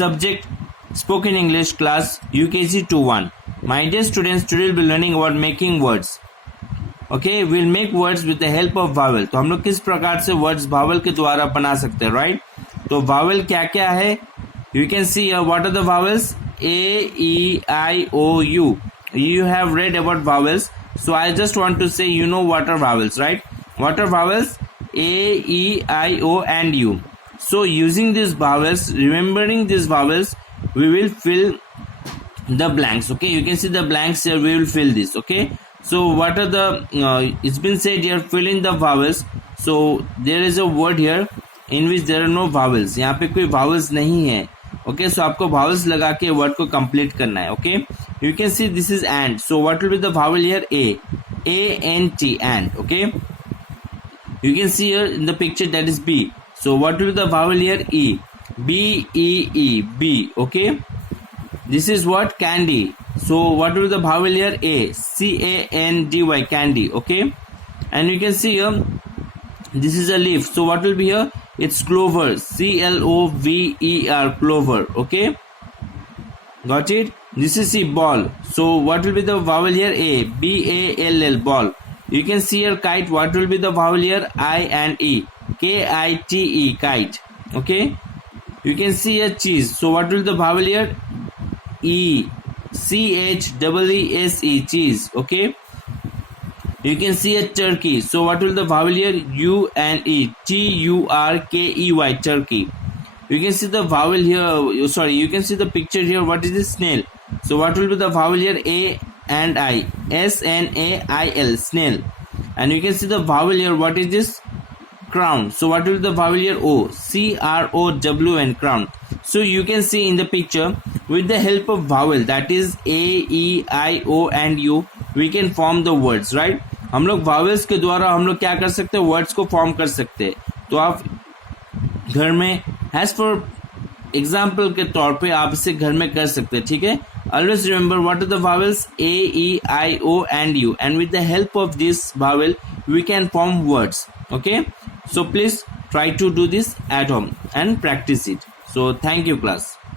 subject spoken English class UKG 2-1. My dear students, today we'll be learning about making words. Okay, we'll make words with the help of vowel. तो हम लोग किस प्रकार से words vowel के द्वारा बना सकते हैं, right? तो vowel क्या क्या है? You can see what are the vowels? A, E, I, O, U. You have read about vowels, so I just want to say you know what are vowels, right? What are vowels? A, E, I, O and U. So using these vowels, remembering these vowels, we will fill the blanks. Okay, you can see the blanks here. We will fill this. Okay, so what are the it's been said here, fill in the vowels. So there is a word here in which there are no vowels. यहाँ पे कोई vowels नहीं है. Okay, so आपको vowels लगा के word को complete करना है. Okay, you can see this is and. So what will be the vowel here? A N T, and. Okay, you can see here in the picture that is B. So what will be the vowel here? E. B E E, B. Okay, this is what? Candy. So what will be the vowel here? A. C A N D Y, candy. Okay, and you can see here this is a leaf. So what will be here? It's clover. C L O V E R, clover. Okay, got it? This is C, ball. So what will be the vowel here? A. B A L L, ball. You can see here kite. What will be the vowel here? I and E. K I T E, kite. Okay, you can see here cheese. So what will the vowel here? E. C H E E S E, cheese. Okay, you can see a turkey. So what will the vowel here? U and E. T U R K E Y, turkey. You can see the vowel here. Sorry, you can see the picture here. What is this? Snail. So what will be the vowel here? A and I. S N A I L, snail. And you can see the vowel here. What is this? Crown. So what will be the vowel here? O. C R O W N, crown. So you can see in the picture, with the help of vowel, that is A, E, I, O and U, we can form the words, right? हम लोग vowels के द्वारा हम लोग क्या कर सकते हैं? Words को form कर सकते हैं. तो आप घर में as for example के तौर पे आप इसे घर में कर सकते हैं, ठीक है? Always remember what are the vowels? A, E, I, O and U, and with the help of this vowel we can form words. Okay, so please try to do this at home and practice it. So thank you, class.